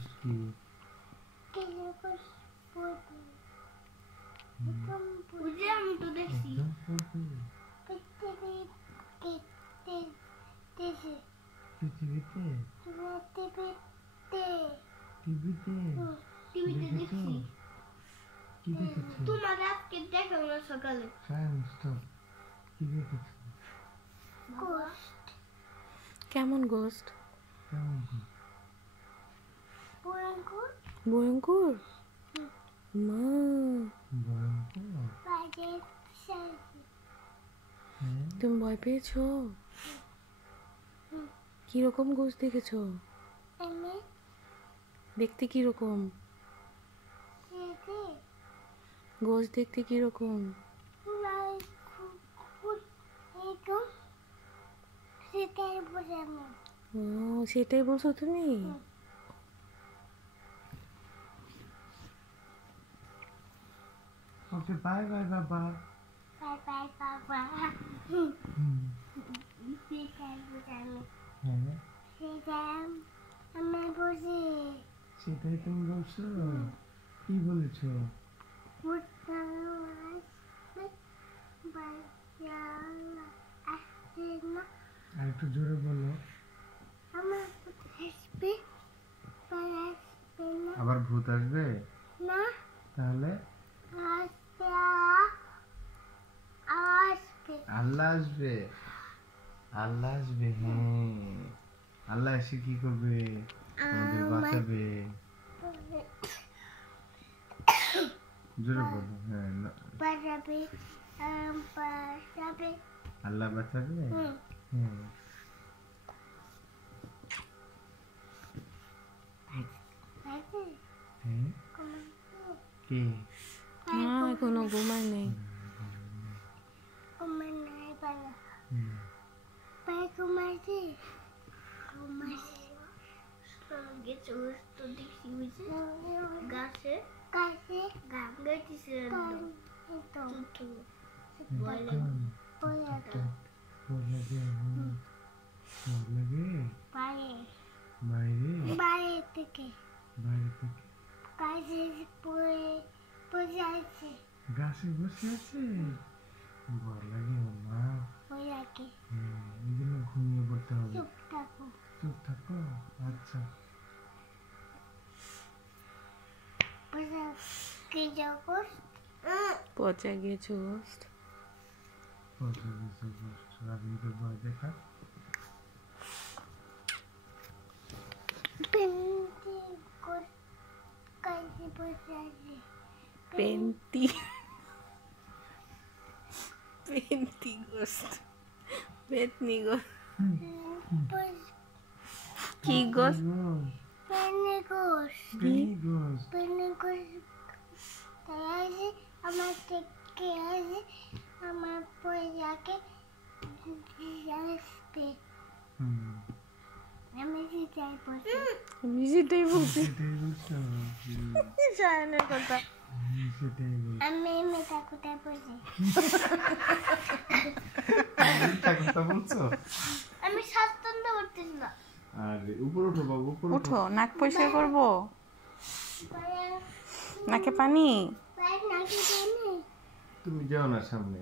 Ghost কি? আমি তো দেখছি টিভিতে দেখছি। কি দেখেছো? তোমার আজকে দেখাবো না সকালে। কি দেখেছো? গোস্ট। কেমন গোস্ট? ভয়ঙ্কর। ভয়ঙ্কর? মা বাজে সাইজে। তুমি ভয় পেয়েছো? কিরকম গোস্ট দেখেছো? আমি দেখতে কিরকম? সেটা গোস্ট দেখতে কিরকম? সেটাই বোঝানো। ও সেটাই বলছো তুমি? ওকে বাই বাই বাবা। বাই বাই বাবা। সেটাই বোঝানো। হ্যাঁ সেটাই আমি বুঝি। সেটাই তুমি বলছো? কি বলেছো? আর একটু জোরে বলো। আবার ভূত আসবে? না তাহলে আল্লাহ আসবে। আল্লাহ আসবে, হ্যাঁ। আল্লাহ এসে কি করবে? আমাদের বাঁচাবে। জোরে বলো। হ্যাঁ আল্লাহ বাঁচাবে। হ্যাঁ কে? না এখনো ঘুমায় নেই। গাছে গান গাইতেছে বাইরে থেকে গাছে বসে আছে। গাছে বসে আছে? ভয় লাগে মা। ওই আগে এই জন্য ঘুমিয়ে পড়তে হবে। চুপ থাকো। চুপ থাকো। আচ্ছা পচা গেছো গোস্ট? রাজনীতির ভয় দেখা। পেন্টি পেন্টি গোস্ট, পেতনি গোস্ট, কি গোস্ট? আমার থেকে আমার পয়সাকে আসবে। আমি সেটাই বলছি। আমি সেটাই বলছি। সেটাই বলছো? সায়নের কথা। সেটাই বলছো। আমি মেয়েটা কোথায় বলছি? মিথ্যা কথা বলছো? আমি স্বাচ্ছন্দ্য করতেছি না। আরে উপর ওঠো বাবু, উপর উঠো, নাক পরিষ্কার করবো। নাকে পানি। তুমি যাও না সামনে।